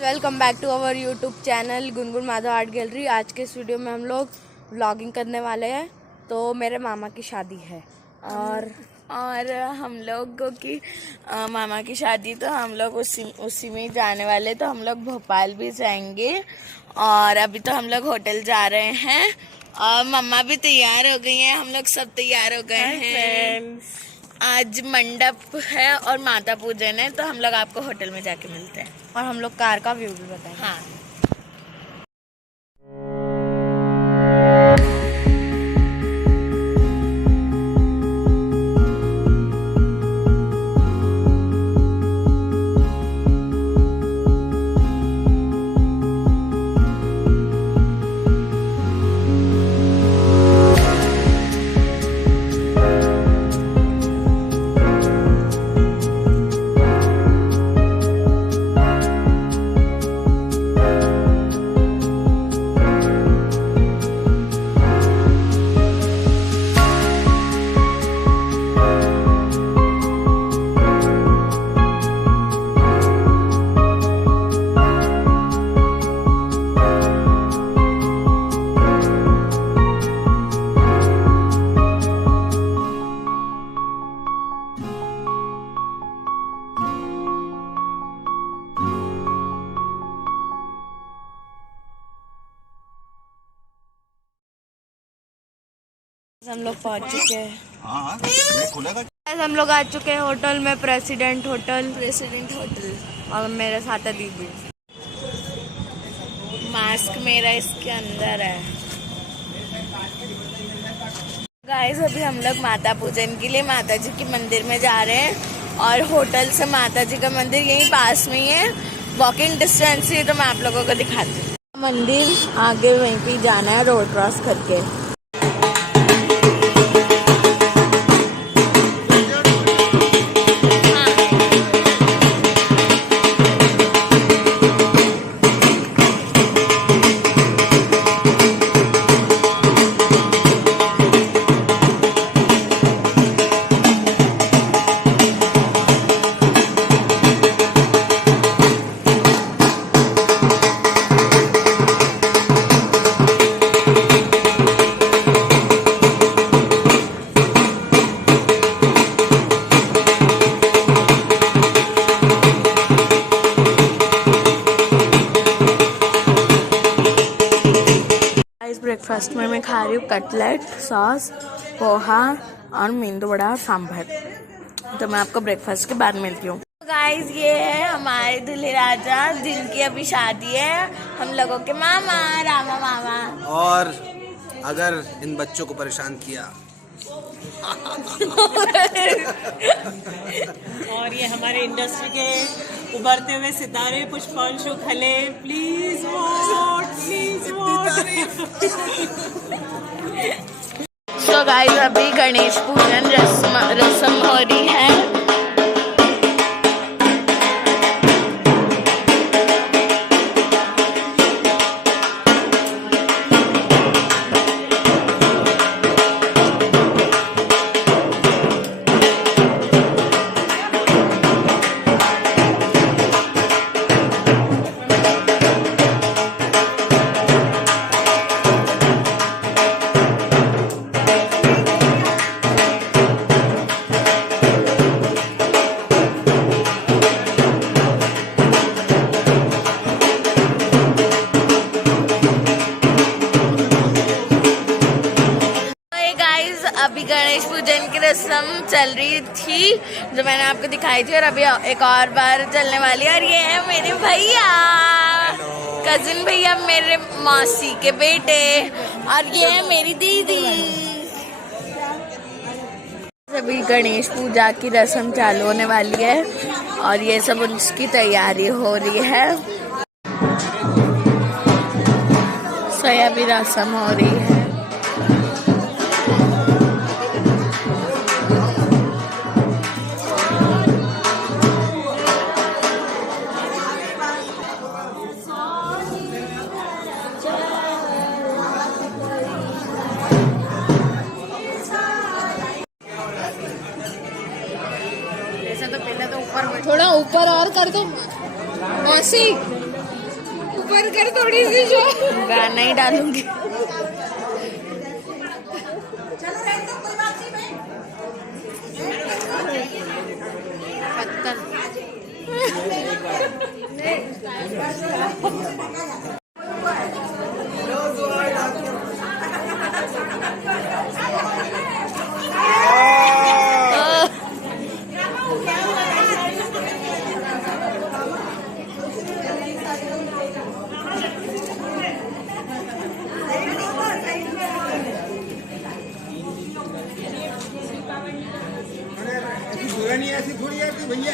Welcome back to our YouTube channel Gungun Madhav art gallery. आज के इस वीडियो में हम लोग व्लॉगिंग करने वाले हैं। तो मेरे मामा की शादी है और हम लोगों की मामा की शादी, तो हम लोग उसी में जाने वाले। तो हम लोग भोपाल भी जाएंगे और अभी तो हम लोग होटल जा रहे हैं और मम्मा भी तैयार हो गई हैं। हम लोग सब तैयार हो गए हैं। आज मंडप है और माता पूजन है, तो हम लोग आपको होटल में जाके मिलते हैं और हम लोग कार का व्यू भी बताएंगे। हाँ। हम लोग पहुंच चुके हैं। खुलेगा। हम लोग आ चुके हैं होटल में, प्रेसिडेंट होटल। और मेरे साथ है दीदी। मास्क मेरा इसके अंदर है। गाइस, अभी हम लोग माता पूजन के लिए माता जी के मंदिर में जा रहे हैं और होटल से माता जी का मंदिर यहीं पास में ही है, वॉकिंग डिस्टेंस ही। तो मैं आप लोगों को दिखाती हूँ मंदिर। आगे वहीं पे जाना है, रोड क्रॉस करके। ब्रेकफास्ट में मैं खा रही हूँ कटलेट, सॉस, पोहा और मेंदू वड़ा और सांभर। तो मैं आपको ब्रेकफास्ट के बाद मिलती हूँ। गाइस, ये है हमारे दूल्हे राजा जिनकी अभी शादी है, हम लोगों के मामा रामा मामा। और अगर इन बच्चों को परेशान किया और ये हमारे इंडस्ट्री के उभरते हुए सितारे पुष्पांशु खले, please vote, please vote. So guys, अभी गणेश पूजन रस्म हो रही है। अभी गणेश पूजन की रस्म चल रही थी जो मैंने आपको दिखाई थी, और अभी एक और बार चलने वाली है। और ये है मेरे भैया, कजिन भैया, मेरे मौसी के बेटे, और ये है मेरी दीदी। अभी गणेश पूजा की रस्म चालू होने वाली है और ये सब उसकी तैयारी हो रही है। सो अभी रस्म हो रही है। थोड़ा ऊपर और कर दो मौसी। ऊपर कर थोड़ी सी जो गाना ही डालूंगी। पत्थर ऐसी थोड़ी है कि भैया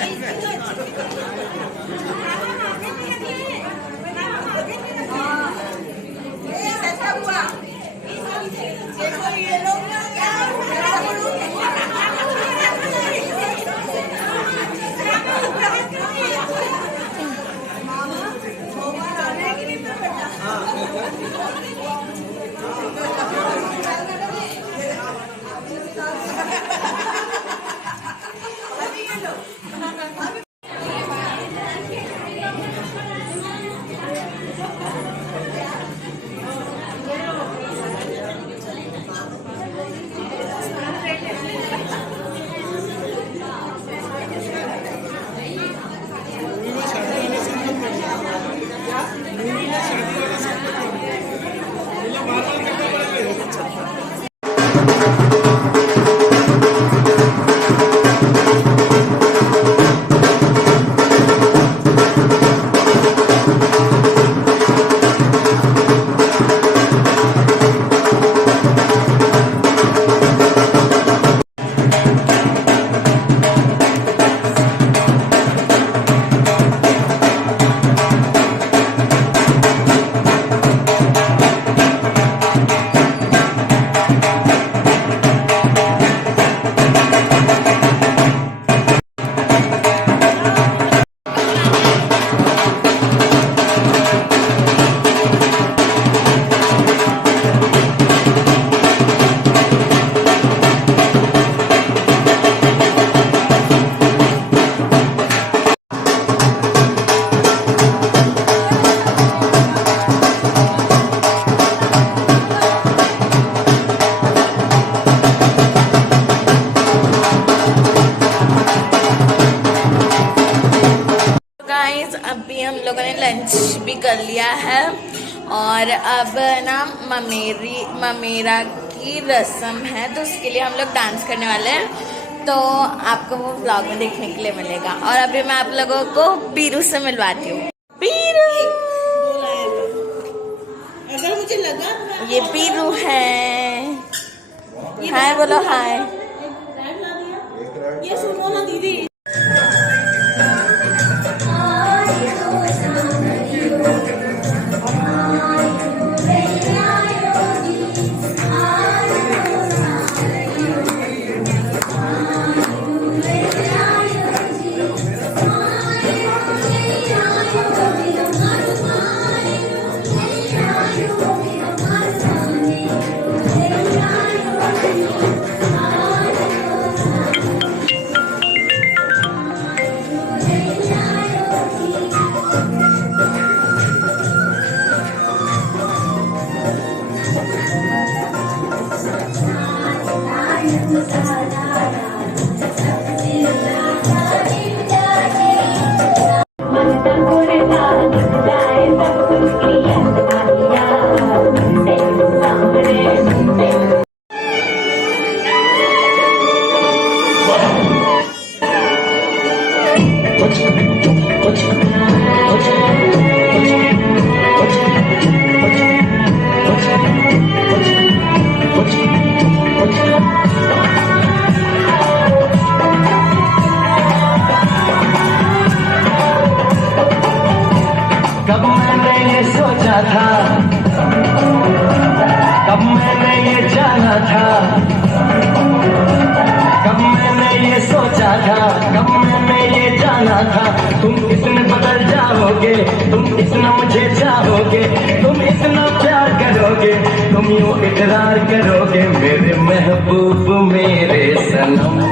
अभी हम लोगों ने लंच भी कर लिया है और अब ना ममेरा की रस्म है तो उसके लिए हम लोग डांस करने वाले हैं, तो आपको वो व्लॉग में देखने के लिए मिलेगा। और अभी मैं आप लोगों को पीरू से मिलवाती हूँ। पीरू, अगर मुझे लगा ये पीरू है। हाय बोलो हाय। ये सुनो ना दीदी, कब मैंने ये सोचा था, कब मैंने ये जाना था, कब मैंने ये सोचा था, कब मैंने ये जाना था। तुम इतने बदल जाओगे, तुम इतना मुझे चाहोगे, तुम इतना प्यार करोगे, तुम यूं इकरार करोगे मेरे महबूब मेरे सनम।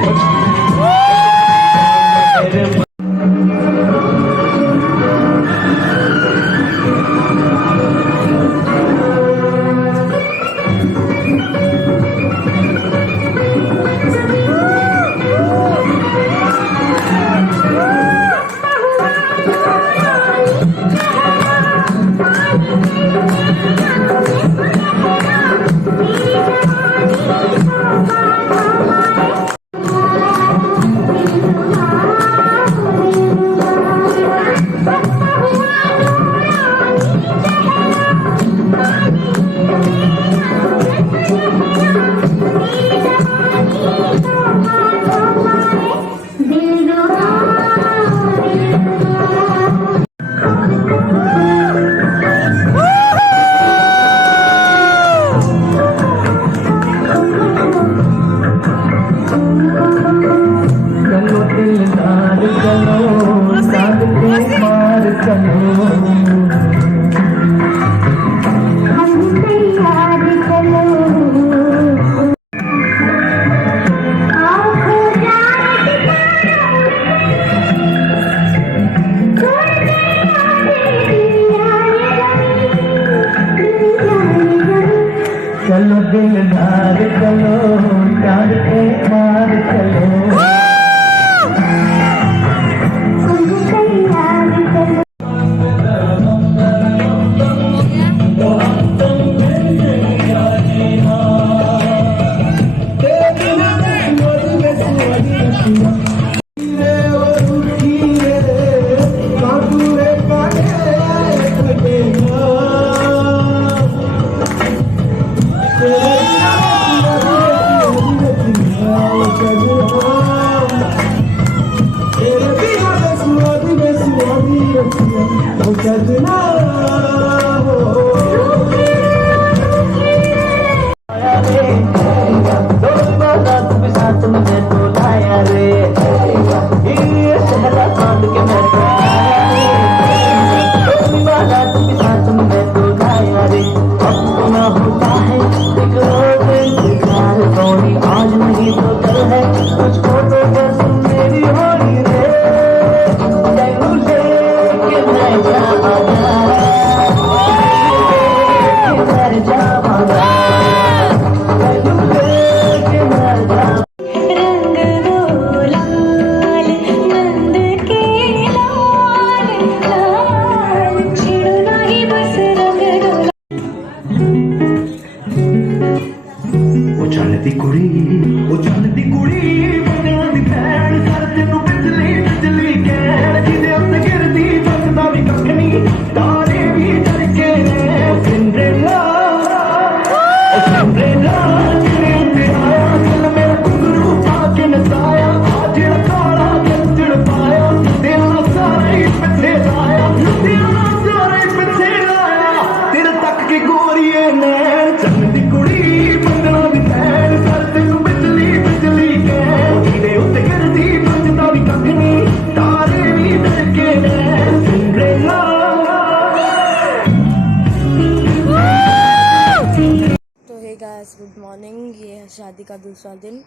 Good morning. ये है शादी का दूसरा दिन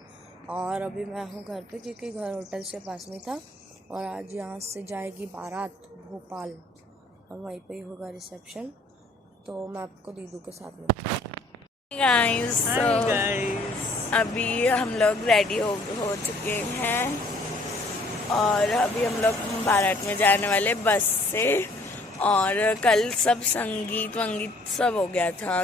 और अभी मैं हूँ घर पे क्योंकि घर होटल से पास में था और आज यहाँ से जाएगी बारात भोपाल और वहीं पे ही होगा रिसेप्शन। तो मैं आपको दीदू के साथ में गाइस अभी हम लोग रेडी हो चुके हैं और अभी हम लोग बारात में जाने वाले बस से। और कल सब संगीत वंगीत सब हो गया था,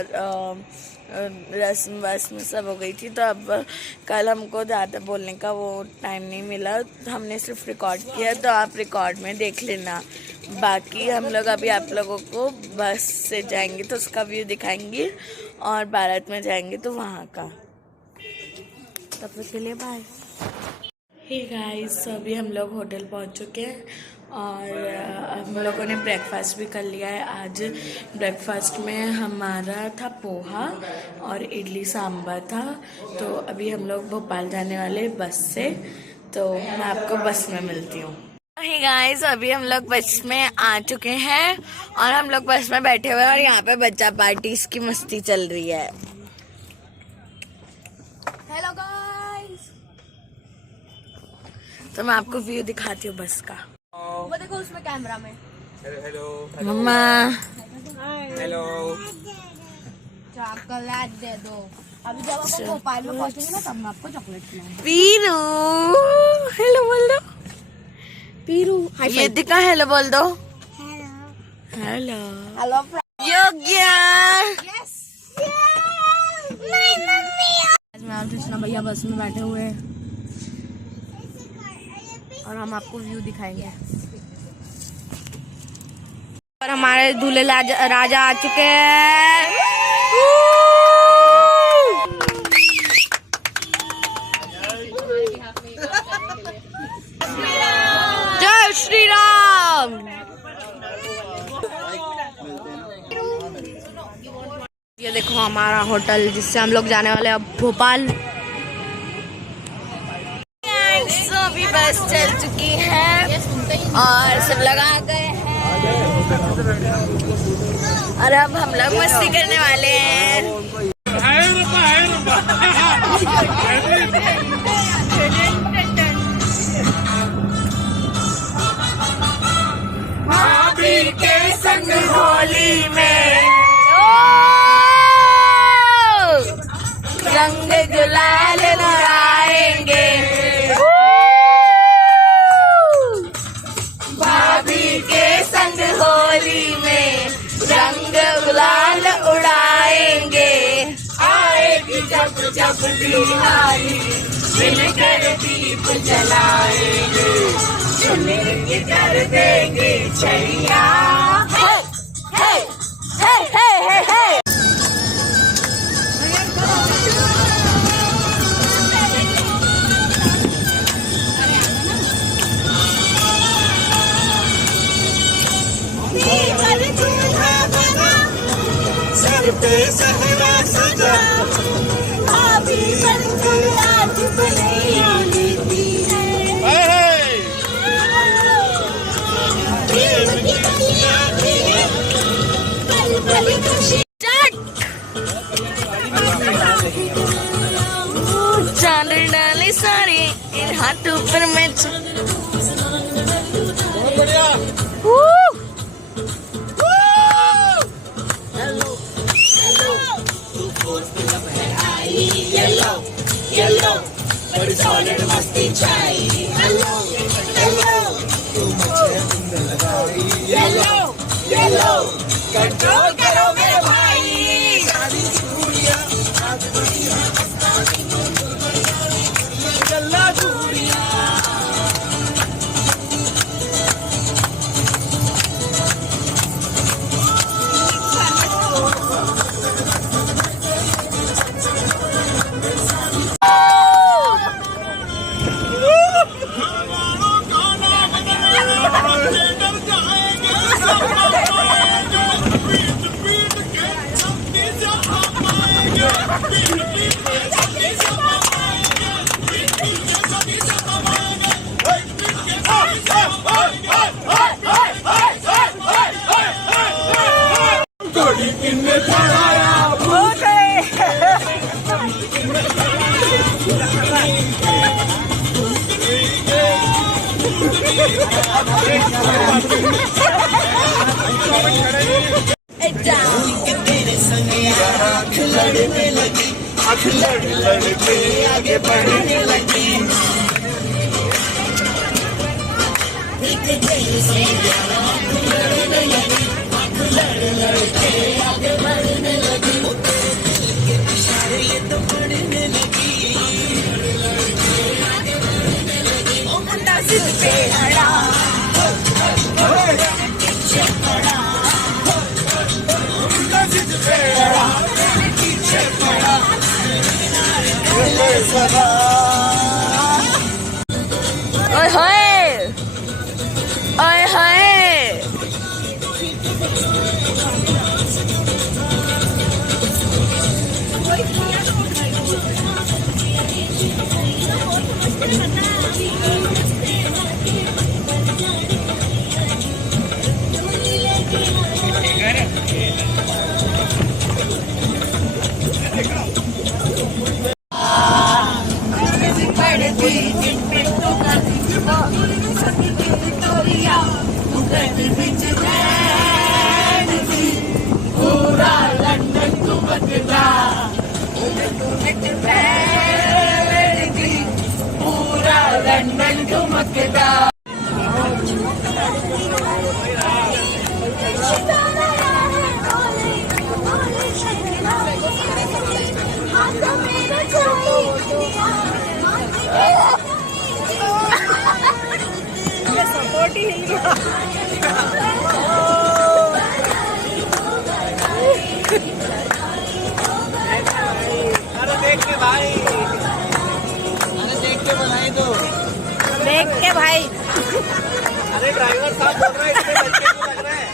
रस्म वस्म सब हो गई थी, तो अब कल हमको ज़्यादा बोलने का वो टाइम नहीं मिला। हमने सिर्फ रिकॉर्ड किया, तो आप रिकॉर्ड में देख लेना। बाकी हम लोग अभी आप लोगों को बस से जाएंगे तो उसका व्यू दिखाएंगे और बारात में जाएंगे तो वहाँ का। तब तक के लिए बाय। हे गाइस, अभी हम लोग होटल पहुँच चुके हैं और हम लोगों ने ब्रेकफास्ट भी कर लिया है। आज ब्रेकफास्ट में हमारा था पोहा और इडली सांभर था। तो अभी हम लोग भोपाल जाने वाले बस से, तो मैं आपको बस में मिलती हूँ। हे गाइस, अभी हम लोग बस में आ चुके हैं और हम लोग बस में बैठे हुए हैं और यहाँ पे बच्चा पार्टीज की मस्ती चल रही है। हेलो गाइस, तो मैं आपको व्यू दिखाती हूँ बस का। वो देखो उसमें कैमरा में। हेलो मम्मा हेलो। चॉकलेट दे दो। अभी जब आप भोपाल में पहुंचेंगे ना तब मैं आपको चॉकलेट खिलाऊंगी। पीरू हेलो बोल दो। पीरू ये दिखा, हेलो बोल दो। हेलो हेलो योग्य। मैं और कृष्णा भैया बस में बैठे हुए हैं और हम आपको व्यू दिखाएंगे। और हमारे दूल्हे राजा आ चुके हैं। जय श्री राम। ये देखो हमारा होटल जिससे हम लोग जाने वाले अब भोपाल। तो अभी बस चल चुकी है और सब लोग आ गए हैं और अब हम लोग मस्ती करने वाले हैं। भाभी के संग होली में रंग गुलाल लहराएंगे। भाभी के संग होली में रंग गुलाल उड़ाएंगे। आएगी जब जब दिवाली मिलकर दीप जलाएंगे, झुमर कर देंगे छैया। हे हे हे हे हे हे। सर पे सहरा सजा, भाभी बनकर आज बनैया लेती है। प्रेम की दुनिया में पल पल खुशी। चादर डाले सारे इन हाथों पर मैं। बहुत बढ़िया। येलो बड़ी सॉलिड मस्ती चाहिए। येलो येलो येलो कंट्रोल करो मेरे भाई। गल्ला चूड़िया Let's go. तेरे संग यार आँख लड़ने लगी, आँख लड़ लड़ के आगे बढ़ने लगी। एक तेरे संग यार आँख लड़ने लगी, आँख लड़ लड़ के आगे बढ़ने लगी। वो तेरे दिल के इशारे ये तो बढ़ने लगी, ओ मुंडा सिर पे अड़ा, पीछे पड़ा, उनका जिद पे अड़ा, पीछे पड़ा, बोले सदा। ओए होए, ओए होए। अरे देख के भाई, अरे देख के बनाई दो। देख के भाई, अरे ड्राइवर साहब बोल रहे हैं इसमें बच्चे क्यों लग रहे हैं?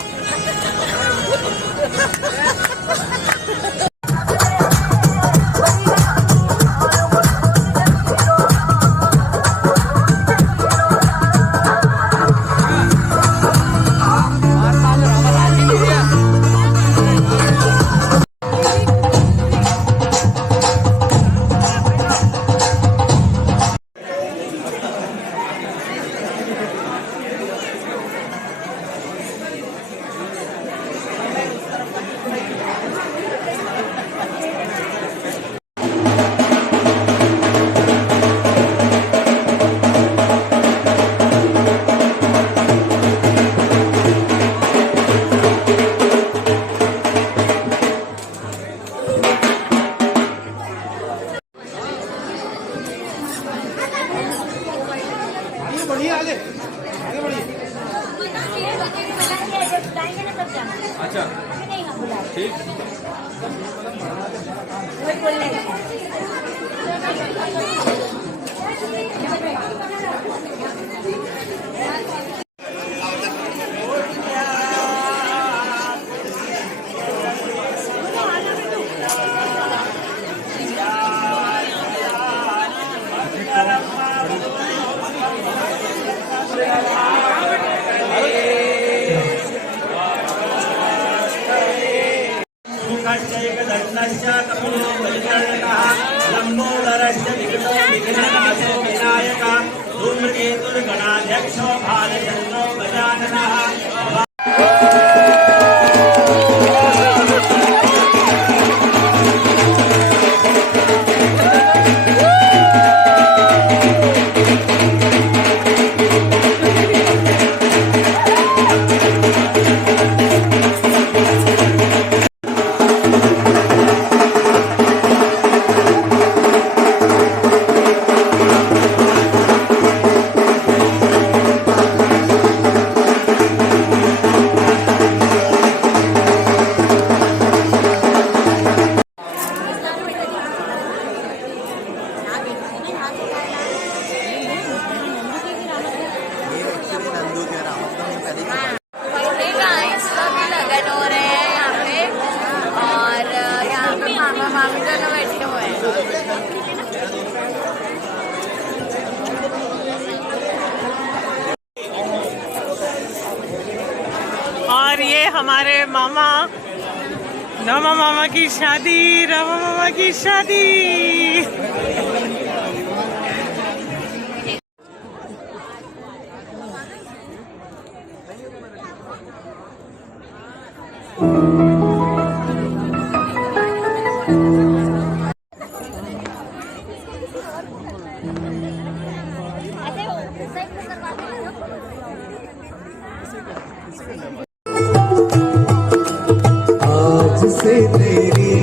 धूमकेतुर्गणाध्यक्षो भालचन्द्रो गजाननः। और ये हमारे मामा, रामा मामा की शादी, रामा मामा की शादी। आज से तेरी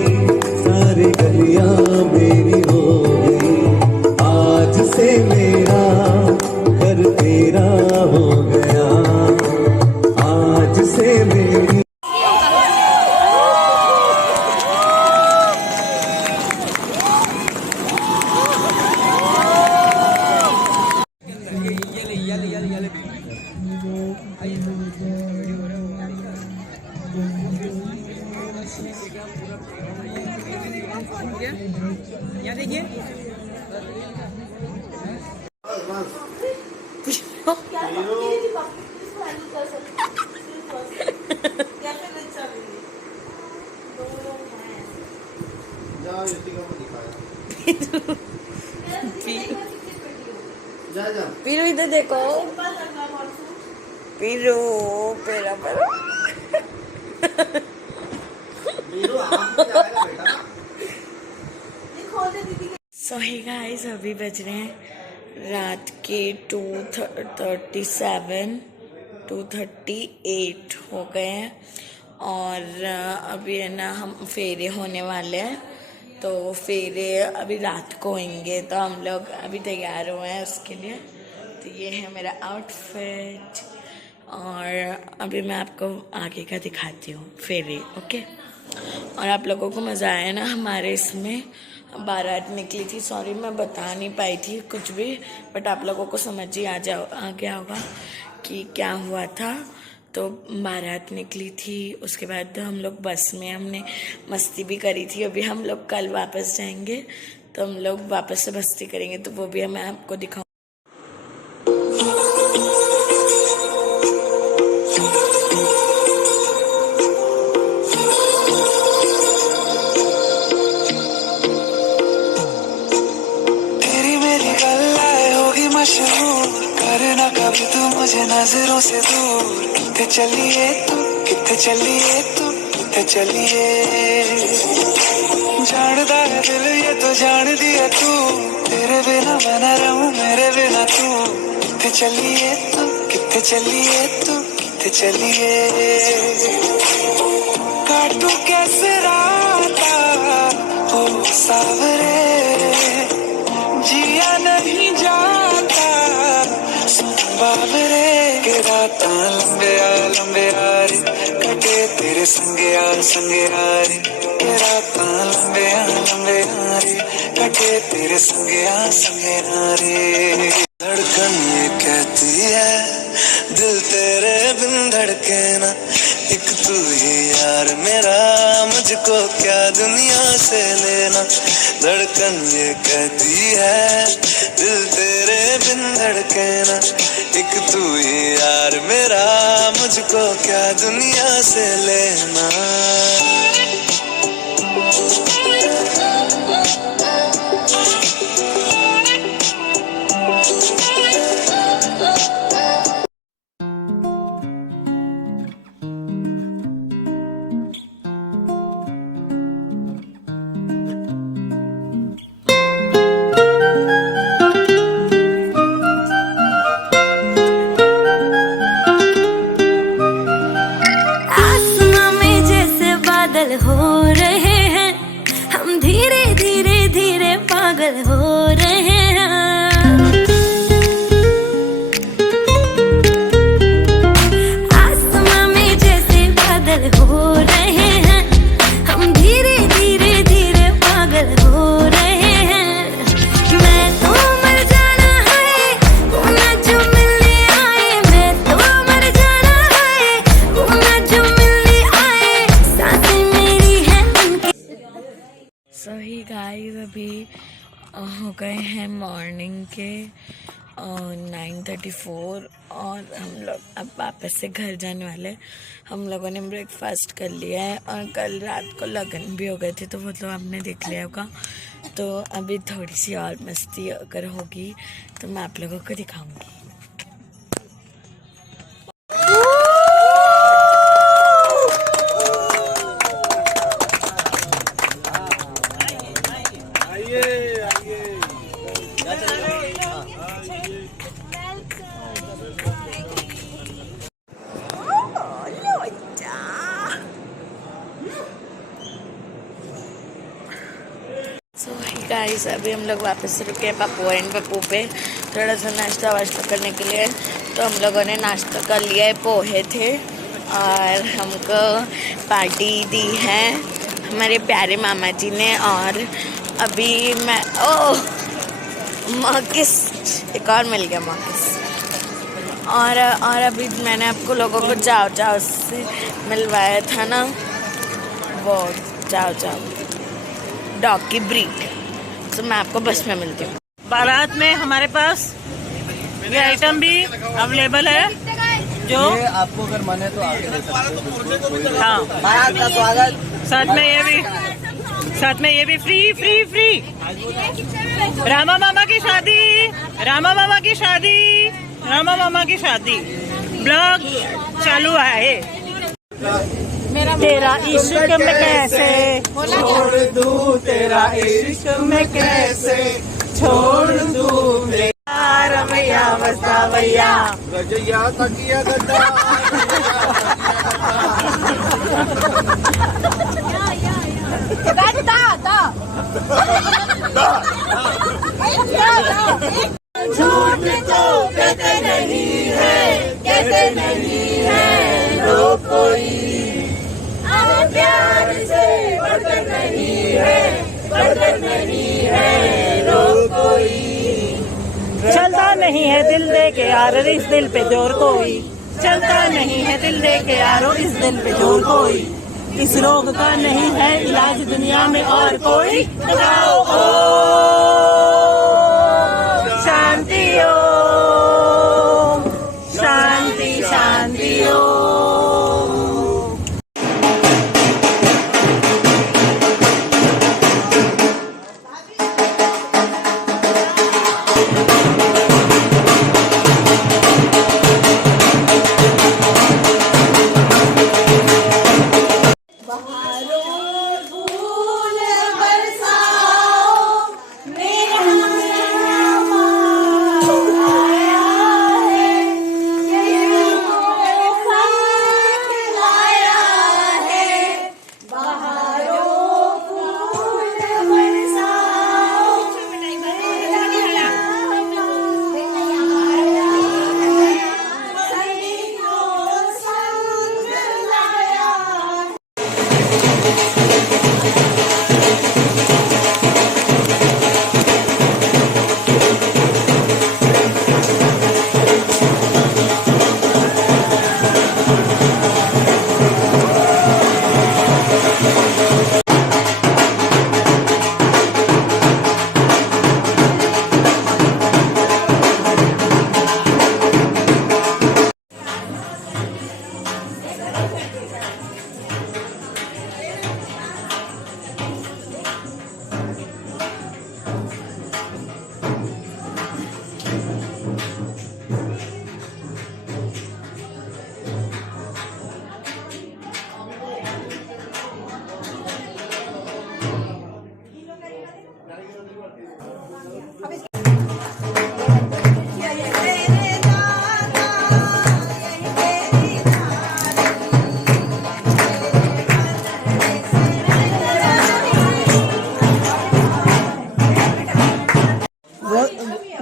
सारी गलियां मेरी हो गई, आज से मेरा घर तेरा हो गया, आज से मेरी पीरू इधर देखो, पीरू पेरा पेरा। सो हे गाइस, अभी बज रहे हैं रात के 2:38 हो गए हैं और अभी है ना हम फेरे होने वाले हैं। तो फेरे अभी रात को होंगे, तो हम लोग अभी तैयार हुए हैं उसके लिए। तो ये है मेरा आउटफिट और अभी मैं आपको आगे का दिखाती हूँ फेरे, ओके। और आप लोगों को मज़ा आया ना हमारे इसमें। बारात निकली थी, सॉरी मैं बता नहीं पाई थी कुछ भी, बट आप लोगों को समझ ही आ गया होगा कि क्या हुआ था। तो बारात निकली थी, उसके बाद हम लोग बस में हमने मस्ती भी करी थी। अभी हम लोग कल वापस जाएंगे, तो हम लोग वापस से मस्ती करेंगे, तो वो भी मैं आपको दिखाऊँ। करना कभी तू मुझे नजरों से दूर, कितने चलिए तू, कितने चलिए तू, कितने चलिए। जानदा है दिल ये तो जान दिया तू, तेरे बिना मैं न रहूं मेरे बिना तू। कितने चलिए तू, कितने चलिए तू, कितने चलिए। काटू कैसे राता हो सावरे, जिया नहीं जाता बाबरे के राता लंबे आ रे, कटे तेरे संगे आ रे। के राता लंबे आ रे, कटे तेरे संगे आ रे। धड़कन ये कहती है दिल तेरे बिन धड़के ना, एक तू ही यार मेरा, मुझको क्या दुनिया से लेना। धड़कन ये कहती है दिल तेरे बिन धड़के ना, एक तू ही यार मेरा, मुझको क्या दुनिया से लेना। हो रहे हैं हम, धीरे धीरे धीरे पागल हो रहे हैं। आसमां में जैसे बादल हो रहे हैं हम, धीरे धीरे धीरे पागल हो रहे हैं। मैं तो मर जाना है वो ना जो मिलने आए, मैं तो मर जाना है वो ना जो मिलने आए, सांसें मेरी है उनके। सो ही गाइस, अभी हो गए हैं मॉर्निंग के 9:34 और हम लोग अब वापस से घर जाने वाले। हम लोगों ने ब्रेकफास्ट कर लिया है और कल रात को लगन भी हो गए थे, तो वो तो आपने देख लिया होगा। तो अभी थोड़ी सी और मस्ती अगर होगी तो मैं आप लोगों को दिखाऊंगी। गाइस अभी हम लोग वापस रुके पप्पू एंड पप्पू पे थोड़ा सा नाश्ता वाश्ता करने के लिए। तो हम लोगों ने नाश्ता कर लिया है, पोहे थे और हमको पार्टी दी है हमारे प्यारे मामा जी ने। और अभी मैं मॉकिस एक और मिल गया मॉकिस। और अभी मैंने आपको लोगों को चाव चाव से मिलवाया था ना, वो चाव चाव डॉग की ब्रीड। तो मैं आपको बस में मिलती हूँ। बारात में हमारे पास ये आइटम भी अवेलेबल है जो आपको अगर मन है तो आगे दे सकते हो। हाँ, बारात का स्वागत। साथ में ये भी फ्री फ्री फ्री। रामा मामा की शादी, रामा मामा की शादी, रामा मामा की शादी ब्लॉग चालू है। तेरा इश्क में कैसे छोड़ दूं, तेरा इश्क में कैसे छोड़ दूं, रमैया वैया गजैया तकिया गड्ढा झूठ तो कहते नहीं है रो कोई, प्यार से बढ़कर नहीं है रो कोई। चलता नहीं है दिल दे के यारो इस दिल पे जोर कोई, चलता नहीं है दिल दे के यारो इस दिल पे जोर कोई। इस रोग का नहीं है इलाज दुनिया में और कोई। लगाओ शांति ओम, शांति शांति ओम।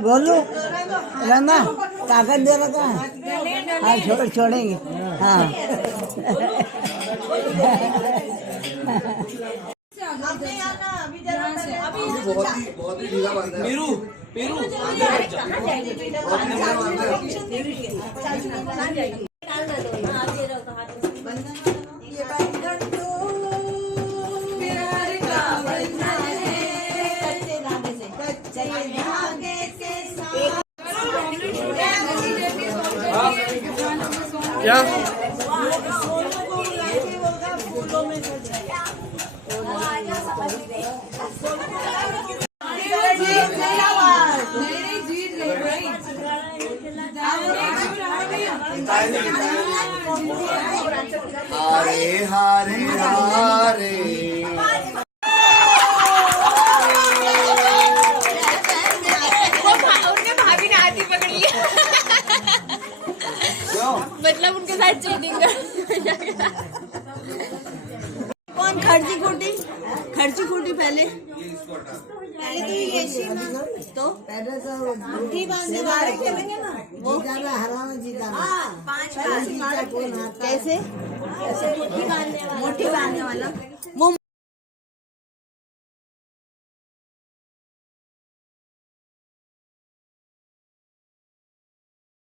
बोलो रहना ताकत दे रखा है। हाँ छोड़ेंगे हाँ। बहुत ही ढीला बांधा है। पेरू क्या हारे हारे हारे भाभी ने हाथी पकड़ लिया। मतलब उनके साथ चीटिंग कर। कौन खर्ची खोटी पहले पहले तो मुट्ठी बांधने वाले खेलेंगे ना, वो हराना जीता कैसे मुट्ठी बांधने वाला